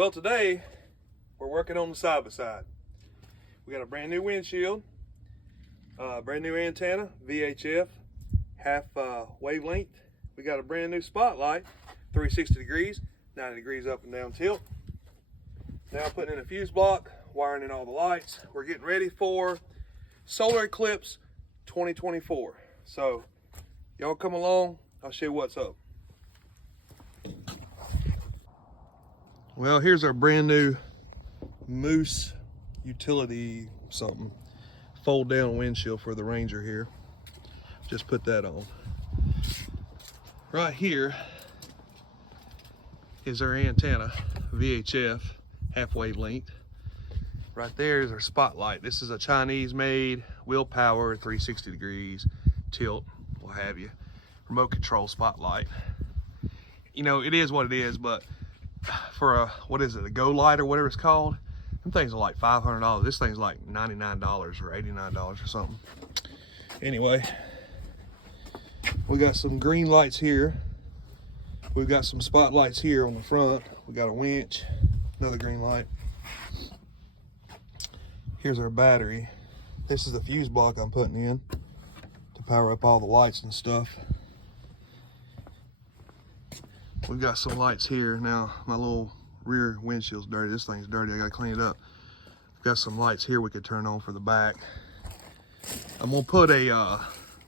Well, today we're working on the side-by-side. We got a brand new windshield, brand new antenna, VHF, half wavelength. We got a brand new spotlight, 360 degrees, 90 degrees up and down tilt. Now putting in a fuse block, wiring in all the lights. We're getting ready for Solar Eclipse 2024. So y'all come along, I'll show you what's up. Well, here's our brand new Moose utility something. Fold down windshield for the Ranger here. Just put that on. Right here is our antenna, VHF, half wavelength. Right there is our spotlight. This is a Chinese made, wheel power, 360 degrees, tilt, what have you. Remote control spotlight. You know, it is what it is, but for a, what is it, a Go Light or whatever it's called, them things are like $500. This thing's like $99 or $89 or something. Anyway, we got some green lights here. We've got some spotlights here on the front. We got a winch, another green light. Here's our battery. This is the fuse block I'm putting in to power up all the lights and stuff. We've got some lights here. Now, my little rear windshield's dirty. This thing's dirty, I gotta clean it up. We've got some lights here we could turn on for the back. I'm gonna put a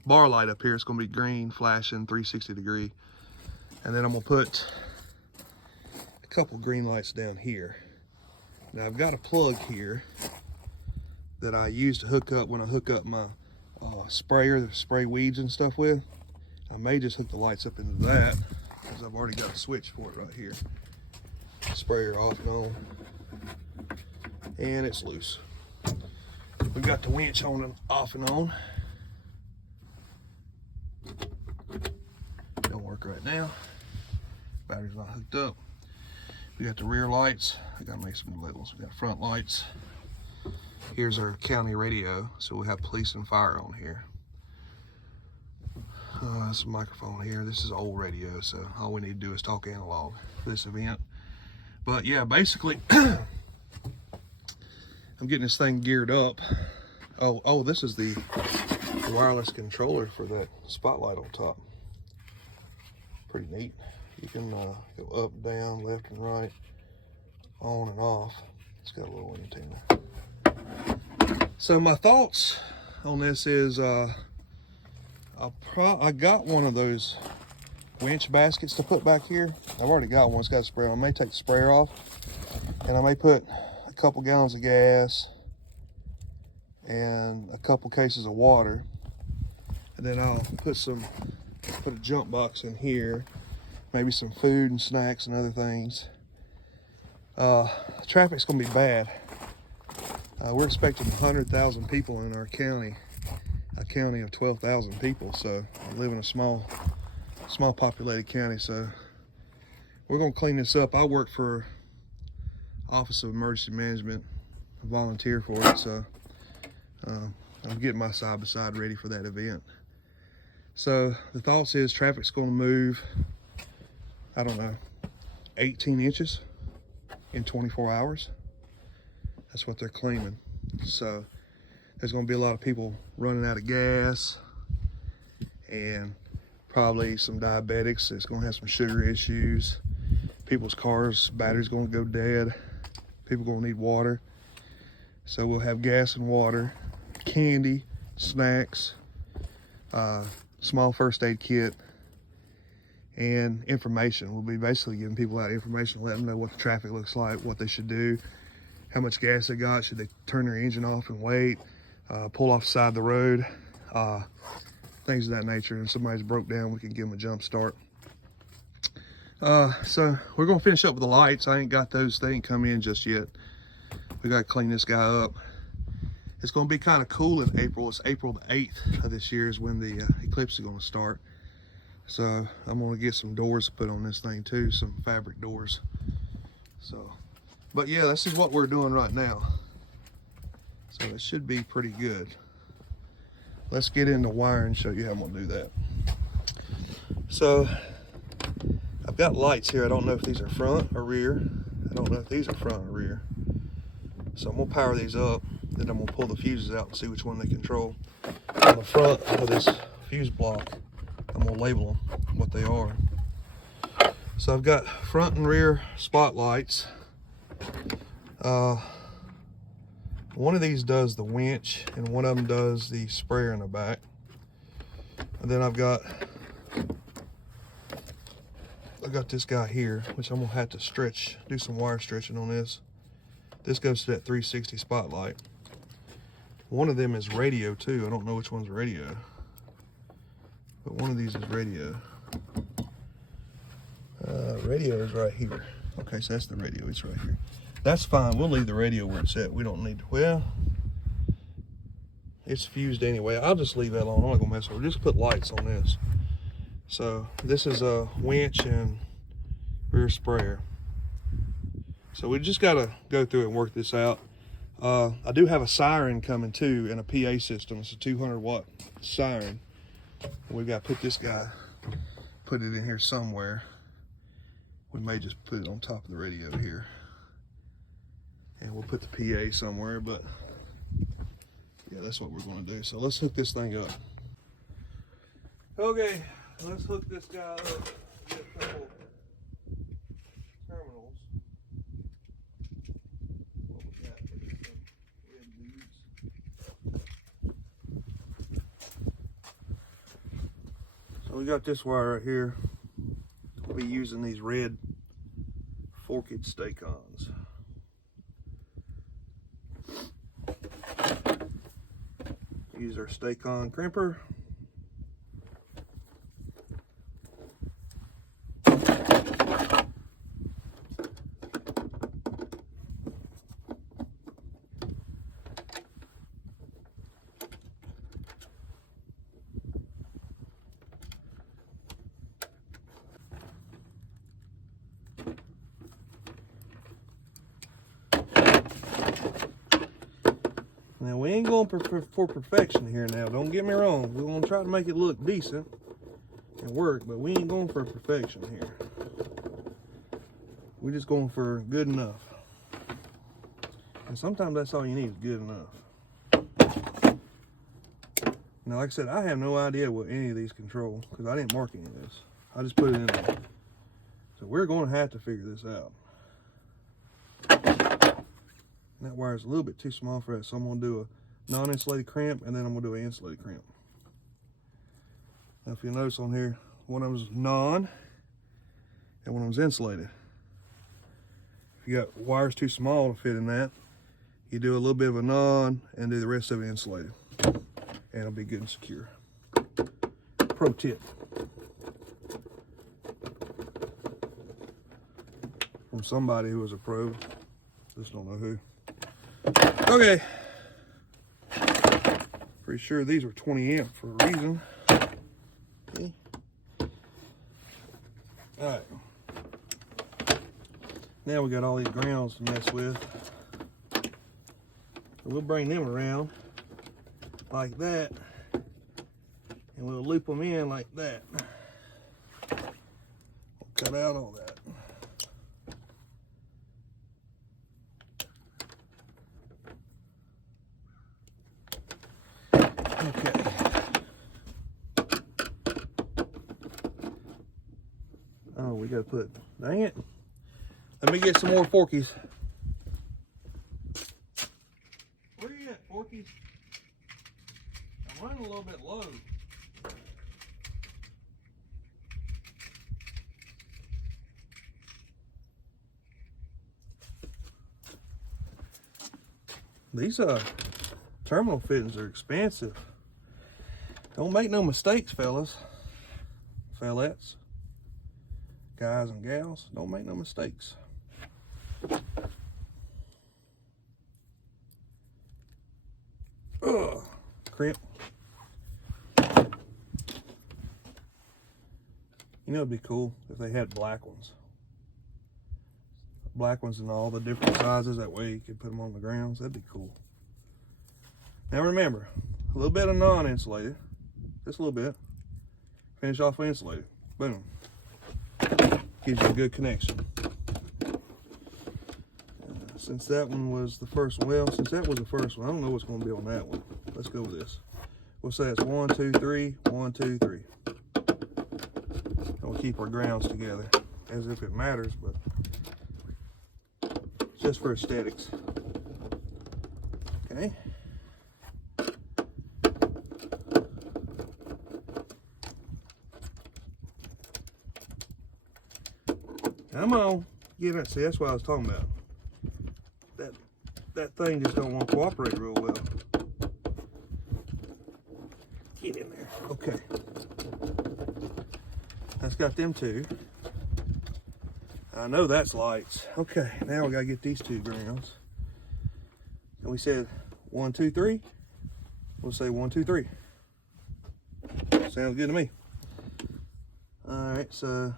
bar light up here. It's gonna be green, flashing, 360 degree. And then I'm gonna put a couple green lights down here. Now, I've got a plug here that I use to hook up when I hook up my sprayer to spray weeds and stuff with. I may just hook the lights up into that, because I've already got a switch for it right here. Sprayer off and on. And it's loose. We've got the winch on and off and on. Don't work right now. Battery's not hooked up. We got the rear lights. I gotta make some new labels. We got front lights. Here's our county radio, so we have police and fire on here. That's a microphone here. This is old radio, so all we need to do is talk analog for this event. But yeah, basically, I'm getting this thing geared up. Oh, this is the wireless controller for that spotlight on top. Pretty neat. You can go up, down, left and right, on and off. It's got a little antenna. So my thoughts on this is, I got one of those winch baskets to put back here. I've already got one. It's got a sprayer. I may take the sprayer off, and I may put a couple gallons of gas and a couple cases of water, and then I'll put a jump box in here, maybe some food and snacks and other things. Traffic's gonna be bad. We're expecting 100,000 people in our county, a county of 12,000 people. So we live in a small populated county. So we're gonna clean this up. I work for Office of Emergency Management, I volunteer for it. So I'm getting my side-by-side ready for that event. So the thoughts is traffic's gonna move, I don't know, 18 inches in 24 hours. That's what they're claiming. So there's gonna be a lot of people running out of gas, and probably some diabetics. It's gonna have some sugar issues. People's cars, batteries gonna go dead. People gonna need water. So we'll have gas and water, candy, snacks, small first aid kit, and information. We'll be basically giving people out information, let them know what the traffic looks like, what they should do, how much gas they got, should they turn their engine off and wait, pull off the side of the road, things of that nature. And if somebody's broke down, we can give them a jump start. So we're gonna finish up with the lights. I ain't got those, they ain't come in just yet. We gotta clean this guy up. It's gonna be kind of cool in April. It's April the 8th of this year is when the eclipse is gonna start. So I'm gonna get some doors to put on this thing too, some fabric doors. So, but yeah, this is what we're doing right now. So it should be pretty good. Let's get into wire and show you how I'm gonna do that. So I've got lights here. I don't know if these are front or rear. I don't know if these are front or rear. So I'm gonna power these up, then I'm gonna pull the fuses out and see which one they control. On the front of this fuse block, I'm gonna label them what they are. So I've got front and rear spotlights. One of these does the winch and one of them does the sprayer in the back. And then I've got this guy here, which I'm gonna have to stretch, do some wire stretching on this. This goes to that 360 spotlight. One of them is radio too. I don't know which one's radio, but one of these is radio. Radio is right here. Okay, so that's the radio, it's right here. That's fine, we'll leave the radio where it's at. We don't need to, well, it's fused anyway. I'll just leave that alone, I'm not gonna mess with it. Just put lights on this. So this is a winch and rear sprayer. So we just gotta go through it and work this out. I do have a siren coming too and a PA system. It's a 200 watt siren. We've got to put this guy, put it in here somewhere. We may just put it on top of the radio here. And we'll put the PA somewhere, but yeah, that's what we're gonna do. So let's hook this thing up. Okay, let's hook this guy up. Get a couple terminals. What we got? Some red beads. So we got this wire right here. We'll be using these red forked stake-ons. Use our stake-on crimper. Now we ain't going for perfection here now, don't get me wrong. We're gonna try to make it look decent and work, but we ain't going for perfection here. We're just going for good enough. And sometimes that's all you need is good enough. Now, like I said, I have no idea what any of these control because I didn't mark any of this. I just put it in there. So we're gonna have to figure this out. That wire is a little bit too small for that, so I'm going to do a non-insulated crimp and then I'm going to do an insulated crimp. Now if you'll notice on here, one of them is non and one of them is insulated. If you got wires too small to fit in that, you do a little bit of a non and do the rest of it insulated. And it'll be good and secure. Pro tip. From somebody who was a pro, just don't know who. Okay, pretty sure these were 20 amp for a reason. Okay. All right, now we got all these grounds to mess with. So we'll bring them around like that, and we'll loop them in like that. We'll cut out all that. Okay. Oh, we gotta put, dang it. Let me get some more forkies. Where you at, forkies? I'm running a little bit low. These terminal fittings are expensive. Don't make no mistakes, fellas. Fellettes. Guys and gals, don't make no mistakes. Ugh, crimp. You know, it'd be cool if they had black ones. Black ones in all the different sizes. That way you could put them on the grounds. That'd be cool. Now remember, a little bit of non-insulated. Just a little bit. Finish off with insulated. Boom. Gives you a good connection. since that one was the first one, well, since that was the first one, I don't know what's going to be on that one. Let's go with this. We'll say it's 1, 2, 3, 1, 2, 3. And we'll keep our grounds together as if it matters, but it's just for aesthetics. Okay. Come on, get it. See, that's what I was talking about. That thing just don't want to cooperate real well. Get in there. Okay. That's got them two. I know that's lights. Okay, now we gotta get these two grounds. And we said 1, 2, 3. We'll say 1, 2, 3. Sounds good to me. All right, so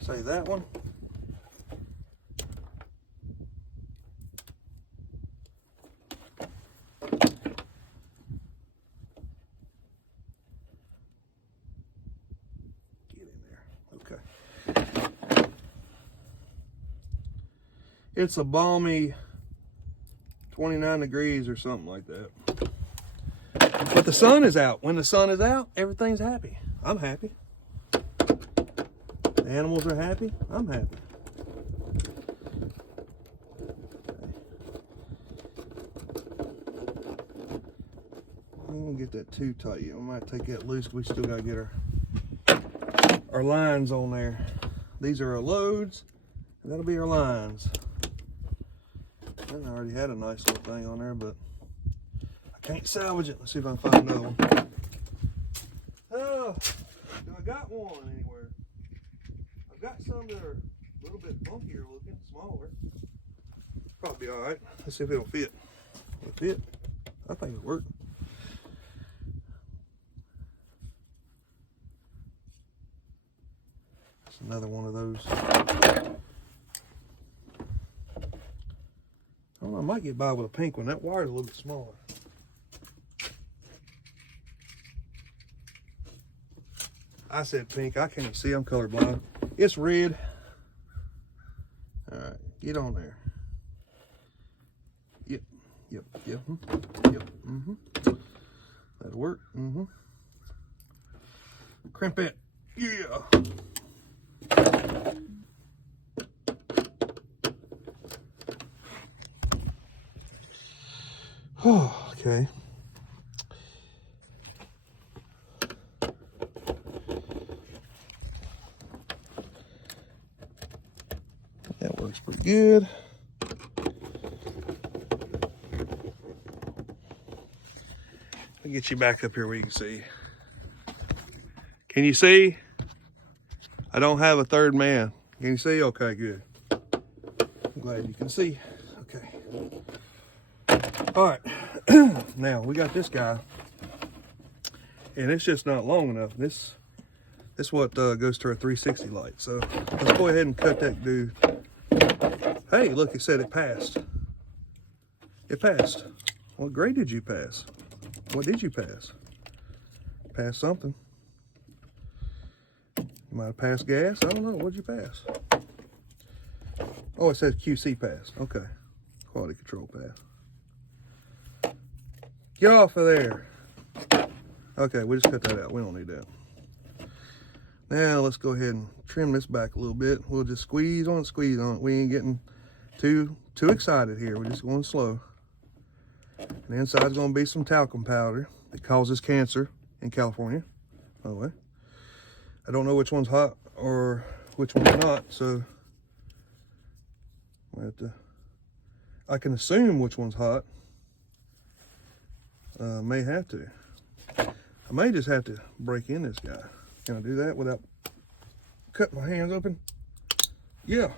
say that one. Get in there. Okay. It's a balmy 29 degrees or something like that. But the sun is out. When the sun is out, everything's happy. I'm happy. The animals are happy. I'm happy. I'm gonna get that too tight. We might take that loose. We still gotta get our lines on there. These are our loads, and that'll be our lines. I already had a nice little thing on there, but I can't salvage it. Let's see if I can find another one. Oh, do I got one anywhere? I've got some that are a little bit funkier looking, smaller. Probably all right. Let's see if it'll fit. It'll fit. I think it'll work. It's another one of those. I don't know, I might get by with a pink one. That wire's a little bit smaller. I said pink. I can't see. I'm colorblind. It's red. All right, get on there. Yep. That'll work. Crimp it. Yeah. Oh, okay. That works pretty good. I'll get you back up here where you can see. Can you see? I don't have a third man. Can you see? Okay, good. I'm glad you can see. Okay. All right. Now we got this guy, and it's just not long enough. This what goes to our 360 light. So let's go ahead and cut that dude. Hey, look, it said it passed. It passed. What grade did you pass? What did you pass? Pass something. You might have passed gas. I don't know. What did you pass? Oh, it says QC pass. Okay. Quality control pass. Get off of there. Okay, we just cut that out. We don't need that. Now let's go ahead and trim this back a little bit. We'll just squeeze on it. We ain't getting too excited here. We're just going slow. And the inside's gonna be some talcum powder that causes cancer in California, by the way. I don't know which one's hot or which one's not, so I can assume which one's hot. May have to. I may just have to break in this guy. Can I do that without cutting my hands open? Yeah.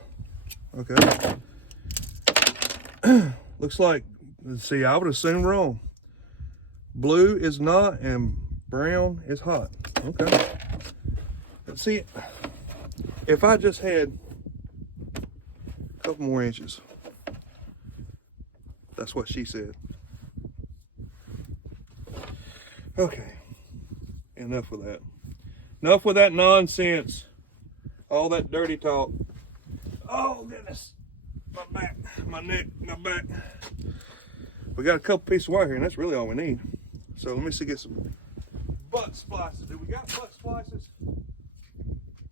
Okay. Looks like, let's see, I would assume wrong. Blue is not and brown is hot. Okay. Let's see, if I just had a couple more inches. That's what she said. Okay, enough of that. Enough with that nonsense. All that dirty talk. Oh, goodness. My back, my neck, my back. We got a couple pieces of wire here, and that's really all we need. So let me see, get some butt splices. Do we got butt splices?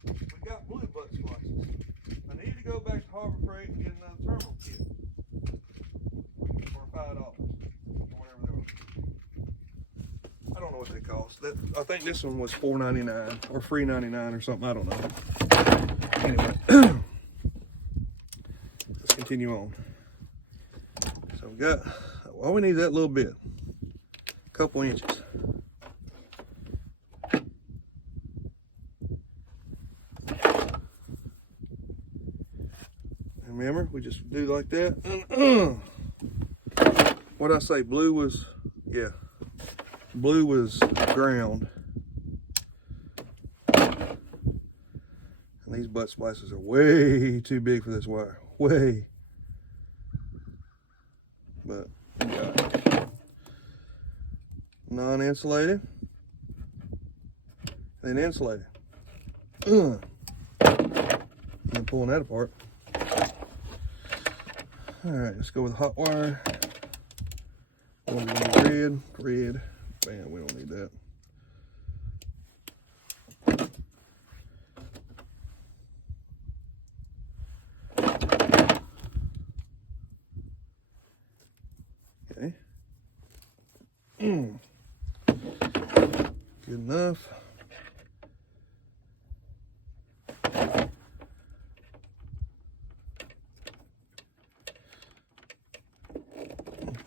We got blue butt splices. I need to go back to Harbor Freight and get another terminal kit for $5 or whatever they were. I don't know what they cost. I think this one was $4.99 or $3.99 or something. I don't know. Anyway, let's continue on. So we got, all we need is that little bit, a couple inches. And remember, we just do like that. What'd I say? Blue was, yeah, blue was ground. And these butt splices are way too big for this wire. Way. But we got it. Non-insulated. Then insulated. And pulling that apart. Alright, let's go with hot wire. We're going to red, red. Bam, we don't need that. Okay. Good enough.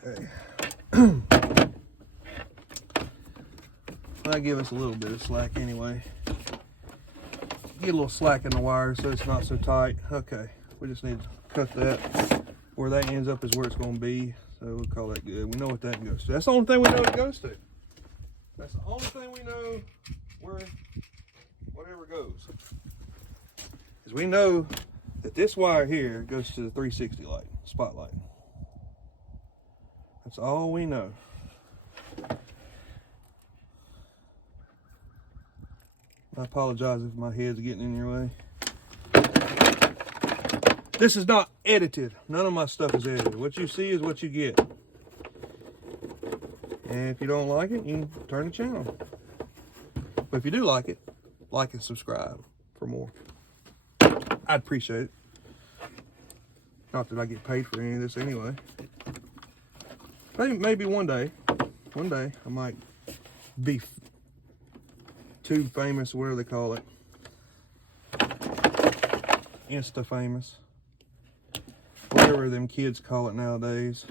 Okay. That'll give us a little bit of slack anyway. Get a little slack in the wire so it's not so tight. Okay, we just need to cut that. Where that ends up is where it's going to be. So we'll call that good. We know what that goes to. That's the only thing we know it goes to. That's the only thing we know where whatever goes. Is we know that this wire here goes to the 360 light, spotlight. That's all we know. I apologize if my head's getting in your way. This is not edited. None of my stuff is edited. What you see is what you get. And if you don't like it, you can turn the channel. But if you do like it, like and subscribe for more. I'd appreciate it. Not that I get paid for any of this anyway. Maybe one day I might be too famous, whatever they call it. Insta famous. Whatever them kids call it nowadays.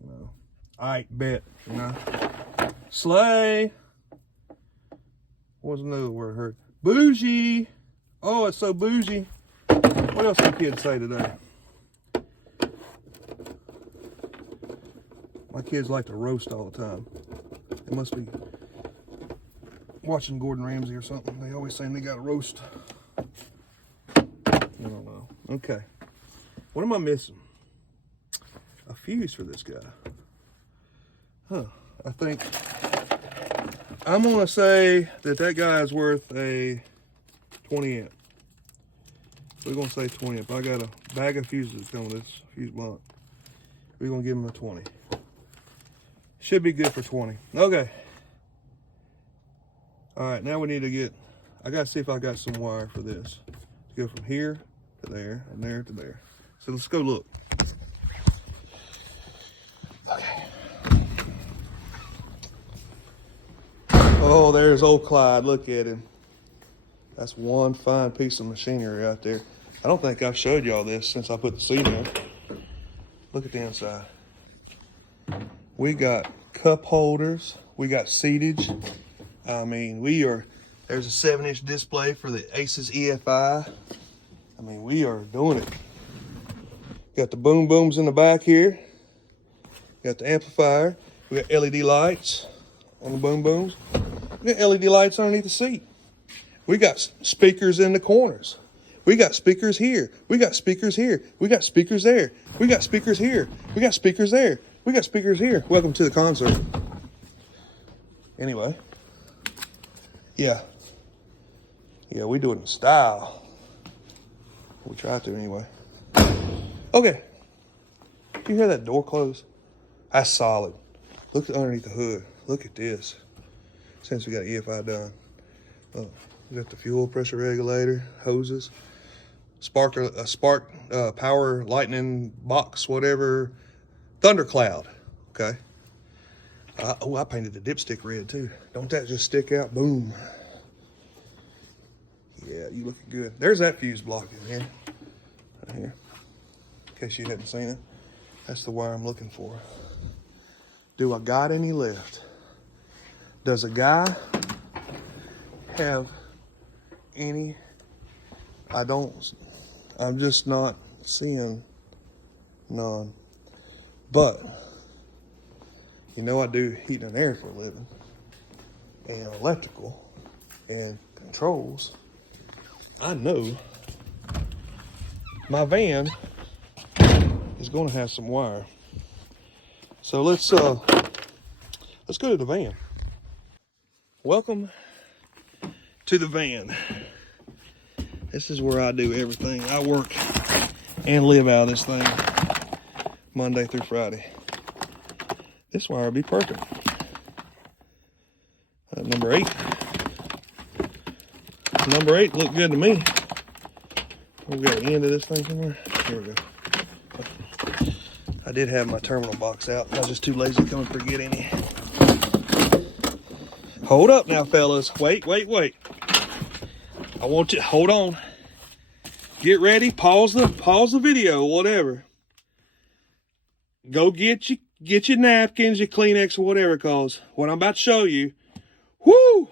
You know, I bet, you know. Slay. What was another word I heard? Bougie. Oh, it's so bougie. What else do kids say today? My kids like to roast all the time. They must be watching Gordon Ramsay or something. They always saying they got to roast. I don't know. Okay. What am I missing? A fuse for this guy. Huh. I think I'm going to say that guy is worth a 20 amp. We're going to say 20 amp. I got a bag of fuses coming with this fuse block. We're going to give him a 20. Should be good for 20. Okay. All right, now we need to get, I got to see if I got some wire for this. To go from here to there and there to there. So let's go look. Okay. Oh, there's old Clyde. Look at him. That's one fine piece of machinery right there. I don't think I've showed y'all this since I put the seat in. Look at the inside. We got cup holders. We got seatage. I mean, there's a 7-inch display for the Aces EFI. I mean, we are doing it. Got the boom booms in the back here. Got the amplifier. We got LED lights on the boom booms. We got LED lights underneath the seat. We got speakers in the corners. We got speakers here. We got speakers here. We got speakers there. We got speakers here. We got speakers there. We got speakers here. Welcome to the concert. Anyway, Yeah. Yeah, we do it in style. We try to anyway. Okay. You hear that door close? That's solid. Look underneath the hood. Look at this. Since we got EFI done. Oh, we got the fuel pressure regulator, hoses, spark power lightning box, whatever, thundercloud. Okay. Oh, I painted the dipstick red too. Don't that just stick out? Boom. Yeah, you looking good. There's that fuse block in here. Right here. In case you hadn't seen it. That's the wire I'm looking for. Do I got any left? Does a guy have any? I'm just not seeing none. But, you know I do heat and air for a living. And electrical and controls. I know my van is going to have some wire. So let's go to the van. Welcome to the van. This is where I do everything. I work and live out of this thing Monday through Friday. This wire will be perfect. Number 8. Number 8 looked good to me. We've got the end of this thing somewhere. Here we go. I did have my terminal box out. I was just too lazy to come and forget any. Hold up now, fellas. Wait. I want you, hold on. Get ready, pause the video, whatever. Go get your napkins, your Kleenex, or whatever, cause what I'm about to show you, whoo!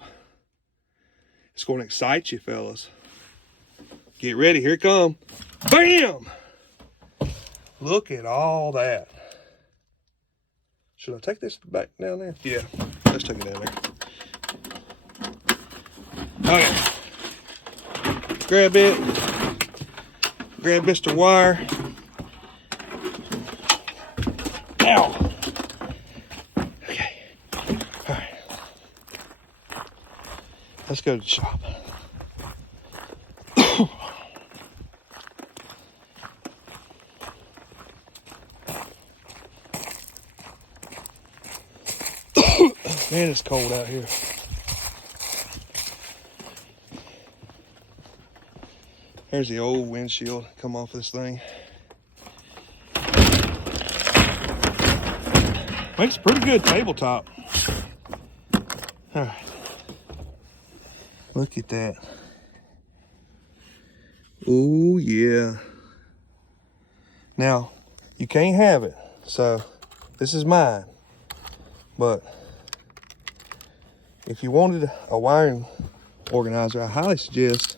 It's going to excite you, fellas. Get ready, here it comes. Bam! Look at all that. Should I take this back down there? Yeah, let's take it down there. Okay. Grab it. Grab Mr. Wire. Ow! Okay. Alright. Let's go to the shop. Man, it's cold out here. There's the old windshield come off this thing. Makes a pretty good tabletop. All right. Look at that. Oh yeah. Now, you can't have it. So, this is mine. But, if you wanted a wiring organizer, I highly suggest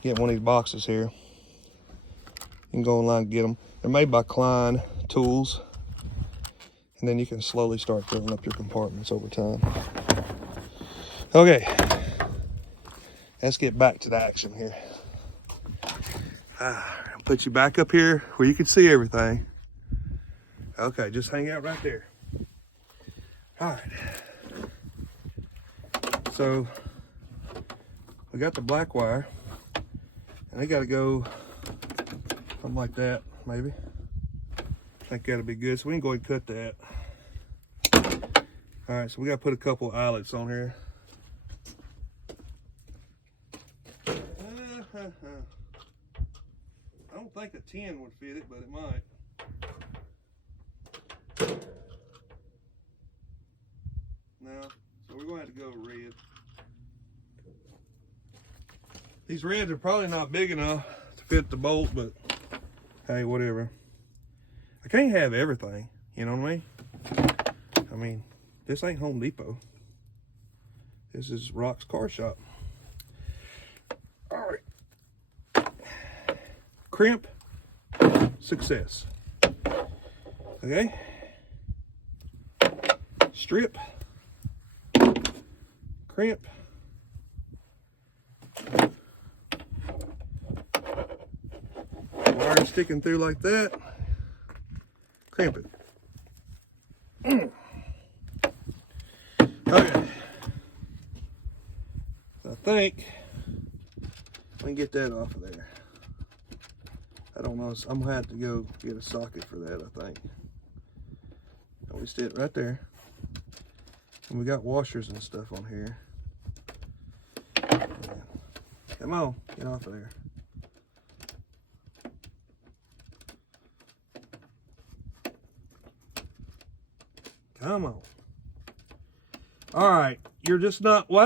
get one of these boxes here. You can go online and get them. They're made by Klein Tools. And then you can slowly start filling up your compartments over time. Okay. Let's get back to the action here. I'll put you back up here where you can see everything. Okay, just hang out right there. All right. So, we got the black wire. And they got to go something like that, maybe. I think that'll be good. So we can go ahead and cut that. All right, so we got to put a couple eyelets on here. I don't think a 10 would fit it, but it might. Now, so we're going to have to go red. These reds are probably not big enough to fit the bolt, but hey, whatever. I can't have everything, you know what I mean? I mean, this ain't Home Depot. This is Rock's Car Shop. All right. Crimp, success. Okay. Strip, crimp. Wire sticking through like that. Crimp it. Okay. think we can get that off of there. I don't know. I'm gonna have to go get a socket for that, I think. We sit right there. And we got washers and stuff on here. Come on, get off of there. Come on. All right, you're just not, why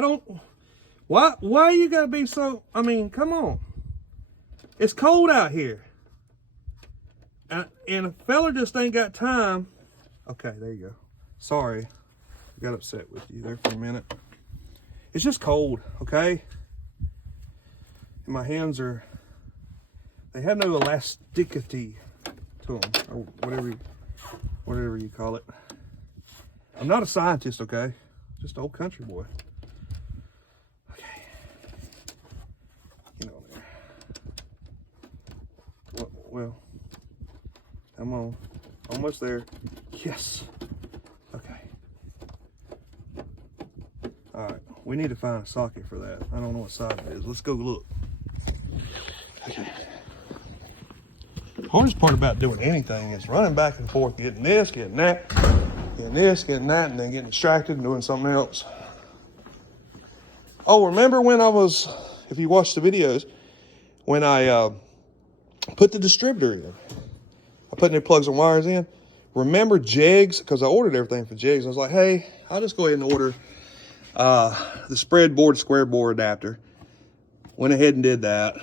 you gotta be so, I mean, come on. It's cold out here. And a fella just ain't got time. Okay, there you go. Sorry, I got upset with you there for a minute. It's just cold, okay? And my hands they have no elasticity to them, or whatever you call it. I'm not a scientist, okay? Just an old country boy. Okay. Get on there. Well, come on. Almost there. Yes. Okay. All right. We need to find a socket for that. I don't know what size it is. Let's go look. Okay. The hardest part about doing anything is running back and forth, getting this, getting that, getting this, getting that, and then getting distracted and doing something else. Oh, remember when if you watch the videos, when I put the distributor in, I put new plugs and wires in. Remember jegs? Because I ordered everything for jegs. I was like, hey, I'll just go ahead and order the spread board, square board adapter. Went ahead and did that.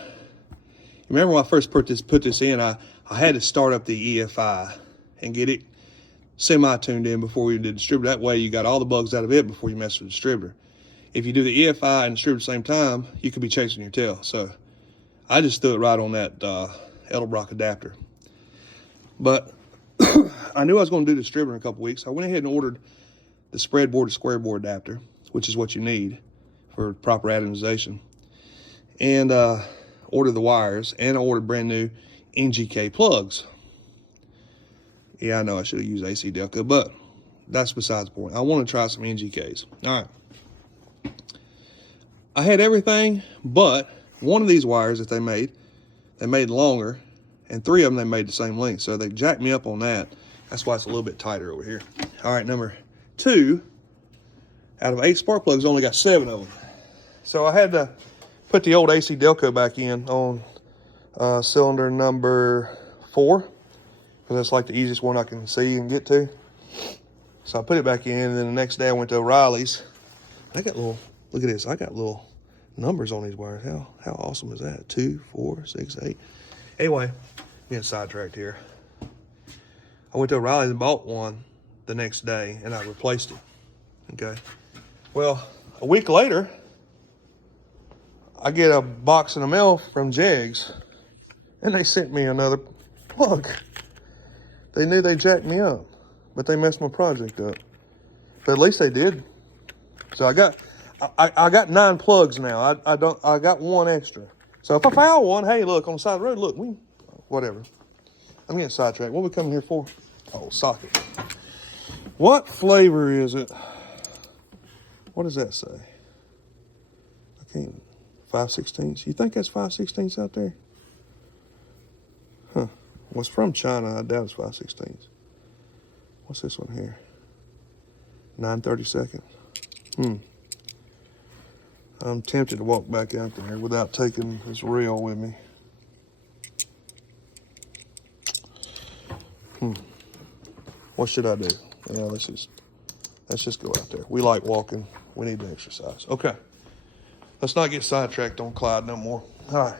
Remember when I first put this in, I had to start up the EFI and get it semi-tuned in before we did the distributor. That way you got all the bugs out of it before you mess with the distributor. If you do the EFI and distributor at the same time, you could be chasing your tail. So I just threw it right on that Edelbrock adapter. But I knew I was going to do the distributor in a couple weeks. I went ahead and ordered the spread board to square board adapter, which is what you need for proper atomization. And ordered the wires, and I ordered brand new NGK plugs. Yeah, I know I should have used AC Delco, but that's besides the point. I want to try some NGKs. All right. I had everything but one of these wires that they made longer, and 3 of them they made the same length. So they jacked me up on that. That's why it's a little bit tighter over here. All right, number 2, out of 8 spark plugs, only got 7 of them. So I had to put the old AC Delco back in on cylinder number 4, because that's like the easiest one I can see and get to. So I put it back in, and then the next day I went to O'Reilly's. I got little, look at this, I got little numbers on these wires. How awesome is that? 2, 4, 6, 8. Anyway, getting sidetracked here. I went to O'Reilly's and bought one the next day, and I replaced it. Okay. Well, a week later, I get a box in the mail from Jegs, and they sent me another plug. They knew they jacked me up, but they messed my project up. But at least they did. So I got 9 plugs now. I got 1 extra. So if I found one, hey, look on the side of the road, look, whatever. I'm getting sidetracked. What are we coming here for? Oh, socket. What flavor is it? What does that say? I can't. 5/16. You think that's 5/16 out there? Huh. Well, it's from China. I doubt it's 5/16. What's this one here? 9/32. I'm tempted to walk back out there without taking this reel with me. What should I do? Yeah, let's just go out there. We like walking. We need to exercise. Okay. Let's not get sidetracked on Clyde no more. All right.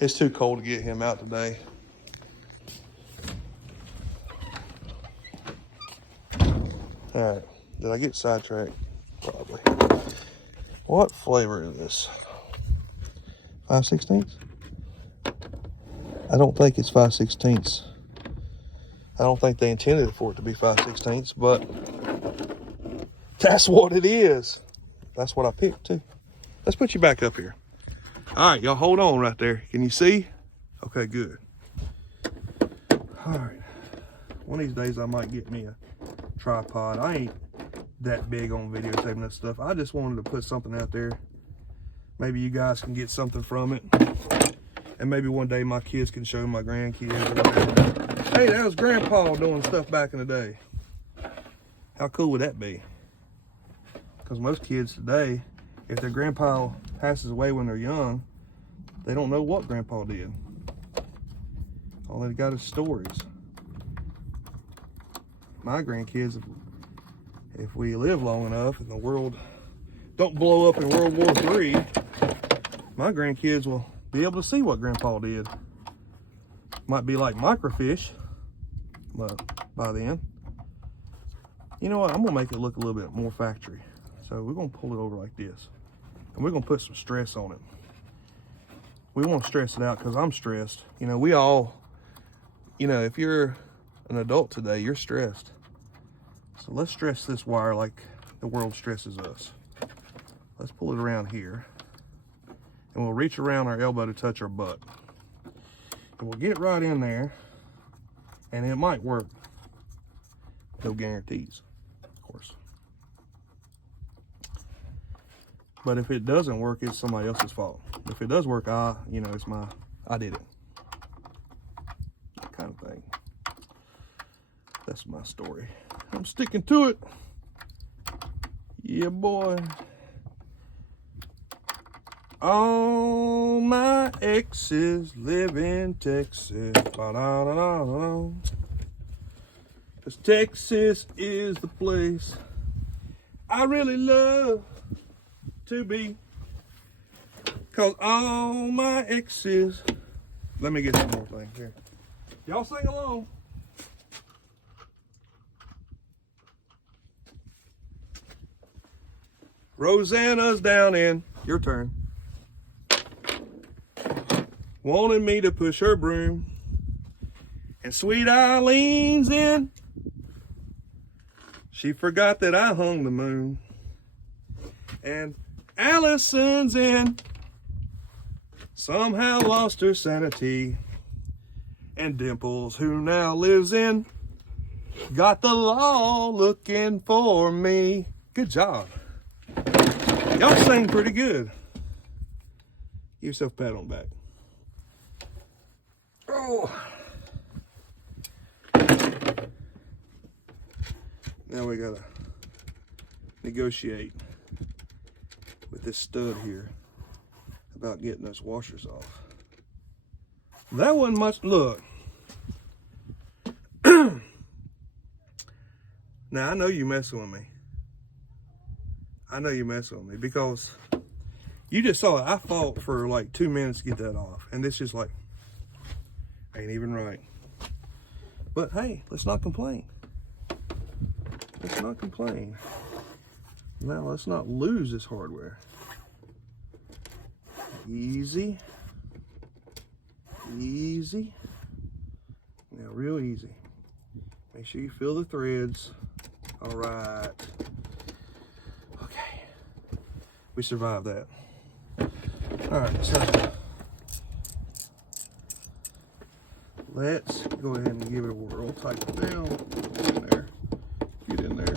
It's too cold to get him out today. All right. Did I get sidetracked? Probably. What flavor is this? 5/16? I don't think it's 5/16. I don't think they intended for it to be 5/16, but that's what it is. That's what I picked too. Let's put you back up here. All right, y'all hold on right there. Can you see? Okay, good. All right. One of these days I might get me a tripod. I that big on videotaping that stuff. I just wanted to put something out there. Maybe you guys can get something from it. And maybe one day my kids can show my grandkids or whatever. Hey, that was Grandpa doing stuff back in the day. How cool would that be? Because most kids today, if their grandpa passes away when they're young, they don't know what Grandpa did. All they got is stories. My grandkids, if we live long enough and the world don't blow up in World War III, my grandkids will be able to see what Grandpa did. Might be like microfiche, but by then, you know what? I'm gonna make it look a little bit more factory. So we're gonna pull it over like this, and we're gonna put some stress on it. We won't stress it out because I'm stressed. You know, we all, you know, if you're an adult today, you're stressed. So let's stress this wire like the world stresses us. Let's pull it around here, and we'll reach around our elbow to touch our butt. And we'll get right in there, and it might work. No guarantees, of course. But if it doesn't work, it's somebody else's fault. If it does work, you know, I did it. That kind of thing. That's my story. I'm sticking to it. Yeah, boy. All my exes live in Texas. Ba-da-da-da-da. 'Cause Texas is the place I really love to be. 'Cause all my exes. Let me get some more things here. Y'all sing along. Rosanna's down in, your turn, wanted me to push her broom. And sweet Eileen's in, she forgot that I hung the moon. And Allison's in, somehow lost her sanity. And Dimples, who now lives in, got the law looking for me. Good job. Y'all sing pretty good. Give yourself a pat on the back. Oh. Now we gotta negotiate with this stud here about getting those washers off. That wasn't much. Look. Now I know you messing with me. I know you messing with me because you just saw it. I fought for like 2 minutes to get that off, and this just like ain't even right. But hey, let's not complain. Let's not complain. Now let's not lose this hardware. Easy. Easy. Now real easy. Make sure you feel the threads. All right. Okay. We survived that. All right, so let's go ahead and give it a whirl. Tighten it down. Get in there. Get in there.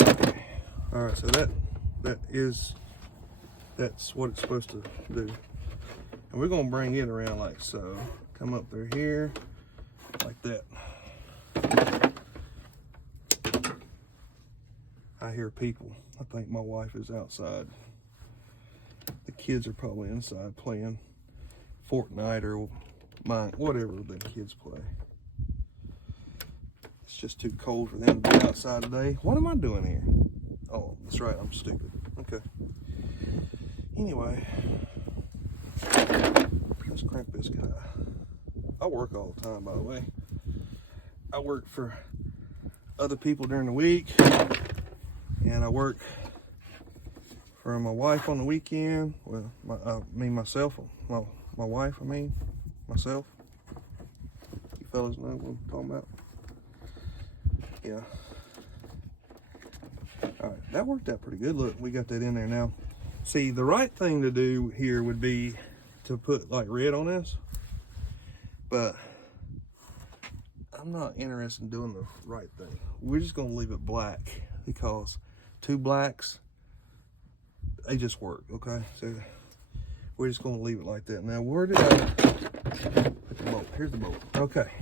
Okay. All right, so that's what it's supposed to do. And we're gonna bring it around like so. Come up through here, like that. I hear people. I think my wife is outside. The kids are probably inside playing Fortnite or whatever the kids play. It's just too cold for them to be outside today. What am I doing here? Oh, that's right, I'm stupid. Okay. Anyway, let's crank this guy. I work all the time, by the way. I work for other people during the week, and I work for my wife on the weekend. Well, myself. My wife, myself. You fellas know what I'm talking about? Yeah. All right, that worked out pretty good. Look, we got that in there now. See, the right thing to do here would be to put like red on this, but I'm not interested in doing the right thing. We're just gonna leave it black because 2 blacks, they just work, okay? So we're just gonna leave it like that. Now, where did I put the bolt? Here's the bolt, okay.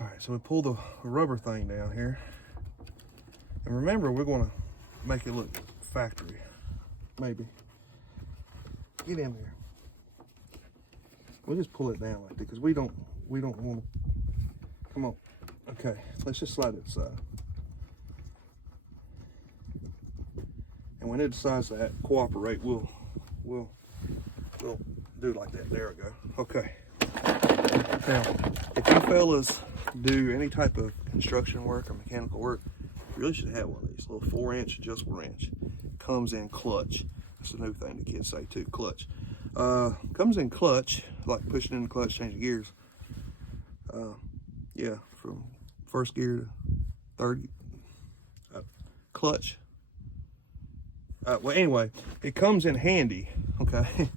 All right, so we pull the rubber thing down here. And remember, we're gonna make it look factory, maybe. Get in there. We'll just pull it down like that because we don't want to. Come on. Okay, let's just slide it aside. And when it decides to cooperate, we'll do it like that. There we go. Okay. Now, if you fellas do any type of construction work or mechanical work, you really should have one of these little 4-inch adjustable wrench. Comes in clutch. That's a new thing the kids say too, clutch. Comes in clutch, like pushing in the clutch, changing gears. Yeah, from first gear to third clutch. Well, anyway, it comes in handy, okay?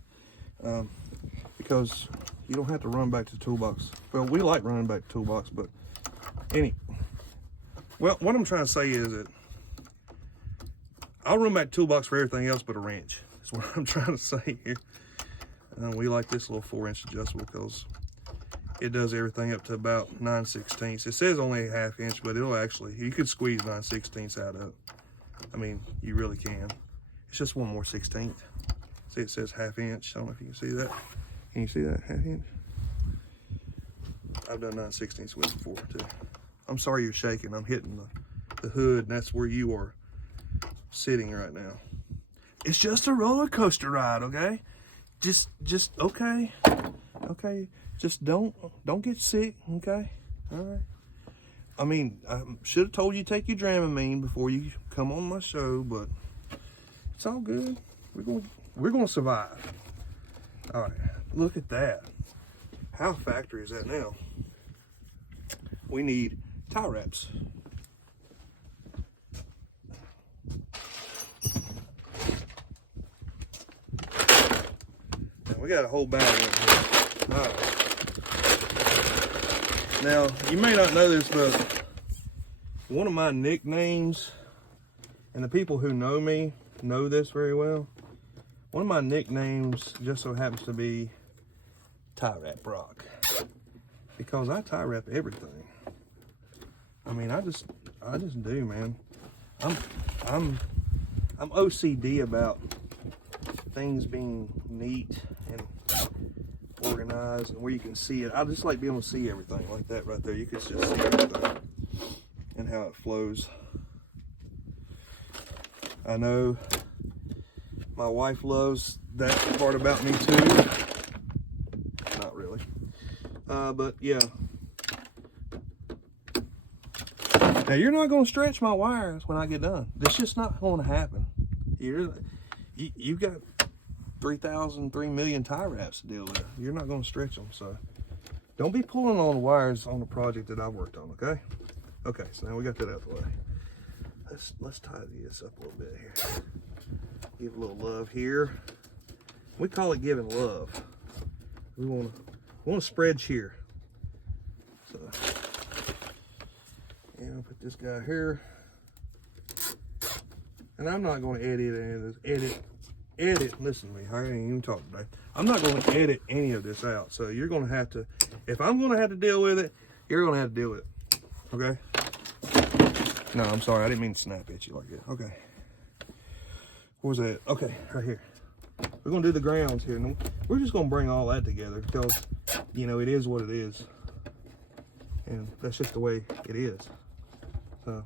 Because you don't have to run back to the toolbox. Well, we like running back to the toolbox, but well, what I'm trying to say is that I'll run back to the toolbox for everything else but a wrench. That's what I'm trying to say here. We like this little 4-inch adjustable because it does everything up to about 9/16. It says only a 1/2 inch, but it'll actually, you could squeeze 9/16 out of it. I mean, you really can. It's just 1 more 16th. See, it says 1/2 inch. I don't know if you can see that. Can you see that 1/2 inch? I've done 9/16 with before too. I'm sorry you're shaking. I'm hitting the hood, and that's where you are sitting right now. It's just a roller coaster ride, okay? Just okay. Okay. Just don't get sick, okay? All right. I mean, I should have told you to take your Dramamine before you come on my show, but it's all good. We're gonna survive. All right. Look at that. How factory is that now? We need tie wraps. Now, we got a whole bag of them. All right. Now, you may not know this, but one of my nicknames, and the people who know me know this very well, one of my nicknames just so happens to be Tie Wrap Brock, because I tie wrap everything. I mean, I just do, man. I'm OCD about things being neat and organized and where you can see it. I just like being able to see everything like that right there. You can just see everything and how it flows. I know my wife loves that part about me too. Not really. But yeah. Now, you're not going to stretch my wires when I get done. That's just not going to happen. You've got 3 million tie wraps to deal with. You're not going to stretch them, so don't be pulling on the wires on the project that I've worked on, okay? Okay, so now we got that out of the way. Let's tidy this up a little bit here. Give a little love here. We call it giving love. We want to spread cheer. So, and I'll put this guy here. And I'm not going to edit any of this. Edit, listen to me, I ain't even talking today. I'm not going to edit any of this out. So you're going to have to, if I'm going to have to deal with it, you're going to have to deal with it. Okay? No, I'm sorry. I didn't mean to snap at you like that. Okay. Where's that? Okay, right here. We're going to do the grounds here. And we're just going to bring all that together because, you know, it is what it is. And that's just the way it is. So,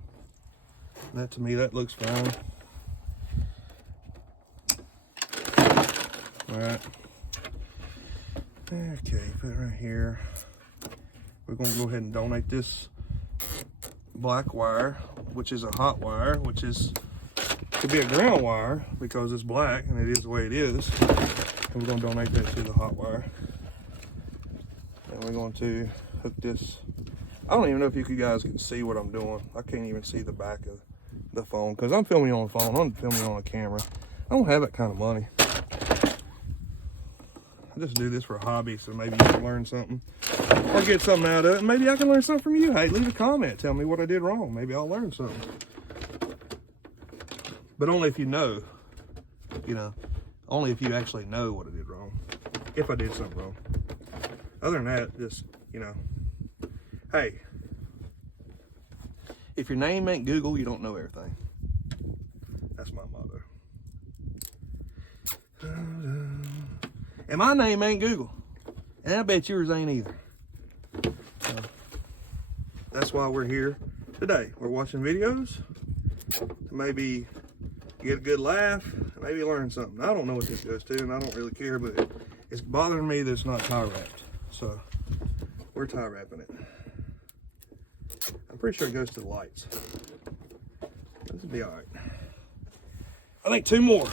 that to me, that looks fine. All right. Okay, put it right here. We're going to go ahead and donate this black wire, which is a hot wire, which is to be a ground wire because it's black and it is the way it is. And we're going to donate that to the hot wire. And we're going to hook this. I don't even know if you guys can see what I'm doing. I can't even see the back of the phone because I'm filming on the phone. I'm filming on a camera. I don't have that kind of money. I just do this for a hobby, so maybe you can learn something or get something out of it. Maybe I can learn something from you. Hey, leave a comment. Tell me what I did wrong. Maybe I'll learn something. But only if you know, only if you actually know what I did wrong. If I did something wrong. Other than that, just, hey, if your name ain't Google, you don't know everything. That's my motto. And my name ain't Google. And I bet yours ain't either. So, that's why we're here today. We're watching videos to maybe get a good laugh, maybe learn something. I don't know what this goes to, and I don't really care, but it's bothering me that it's not tie wrapped. So we're tie wrapping it. I'm pretty sure it goes to the lights. This will be all right. I think two more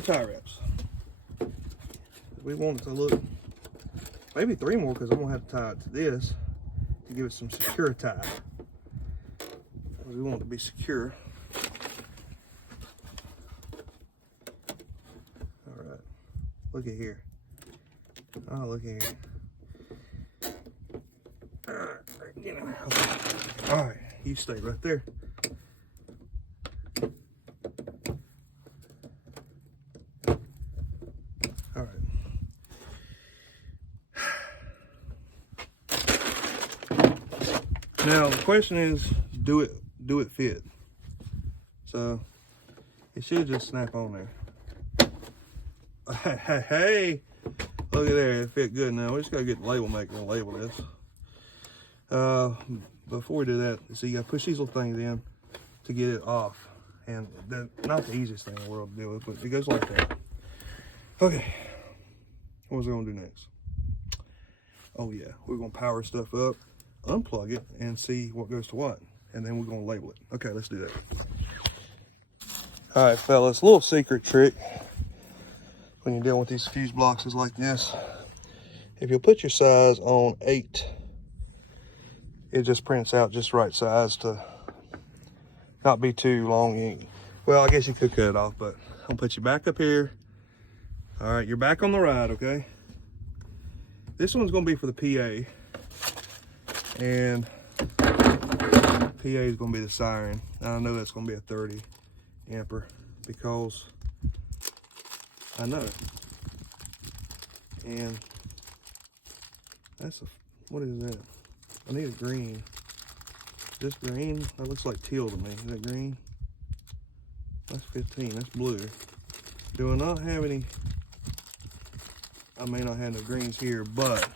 tie wraps. We want it to look, maybe 3 more, because I'm gonna have to tie it to this to give it some secure tie. We want it to be secure. All right, look at here. Oh, look at here. All right, you stay right there. All right. Now the question is, do it fit? So it should just snap on there. Hey, look at there, it fit good. Now we just gotta get the label maker and label this. Before we do that, see, you gotta push these little things in to get it off. And that's not the easiest thing in the world to deal with, but it goes like that. Okay, what was I gonna do next? Oh yeah, we're gonna power stuff up, unplug it, and see what goes to what. And then we're gonna label it. Okay, let's do that. All right, fellas, a little secret trick when you're dealing with these fuse boxes like this. If you'll put your size on 8, it just prints out just right size to not be too long. Well, I guess you could cut it off, but I'll put you back up here. All right, you're back on the ride, okay? This one's gonna be for the PA. And PA is gonna be the siren. I know that's gonna be a 30 amper because I know. And that's what is that? I need a green. This green, that looks like teal to me. Is that green? That's 15, that's blue. Do I not have any? I may not have no greens here, but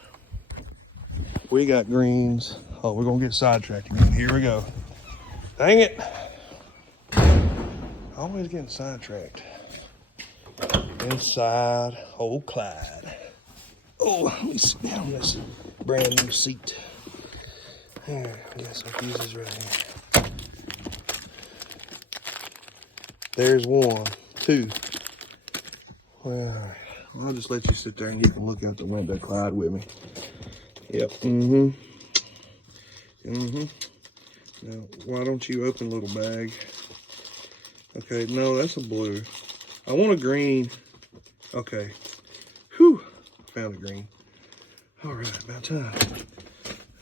we got greens. Oh, we're gonna get sidetracked again. Here we go. Dang it. Always getting sidetracked. Inside old Clyde. Oh, let me sit down on this brand new seat. Here, we got some fuses right here. There's 1, 2. Well, I'll just let you sit there and you can look out the window, Clyde, with me. Yep. Now, why don't you open a little bag? Okay, no, that's a blue. I want a green. Okay. Whew. Found a green. All right, about time.